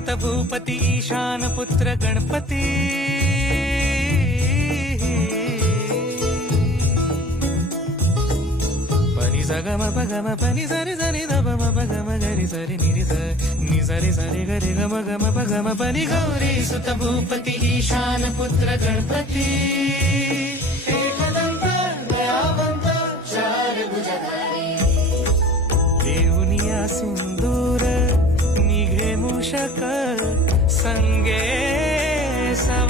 सुत भूपती ईशान पुत्र गणपती पनी सगम पगम पनी सरी सरी दब म पगम गरी सरी निरी स नि सरी सरी गरी गम गम पगम पनी गौरी सुत भूपती ईशान पुत्र गणपती एकदंत दयावंत चार भुजधारी देऊनिया सिंदूर निघे मूषक संगे सव